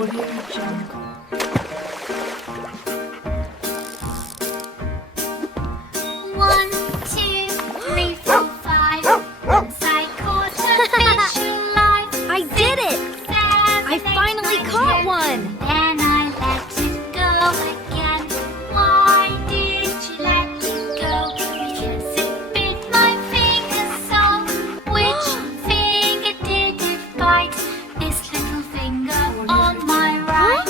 One, two, three, four, five. Once I caught a fish alive. I did it! I finally caught one! Then I let it go again. Why did you let it go? Because it bit my finger so. Which finger did it bite? This little finger on my right.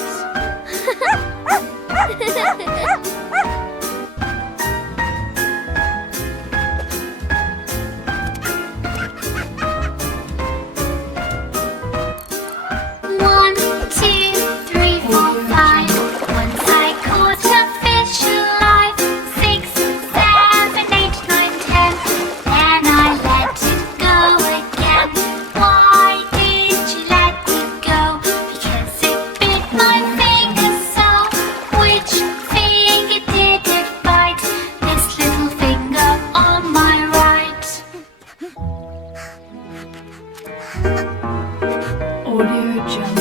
One, two, three, four, five. Once I caught a fish alive. 6, 7, 8, 9, 10. Then I let it go again. Why did you let it go? Because it bit my finger so. Which finger did it bite? This little finger on my right. Audio Jungle.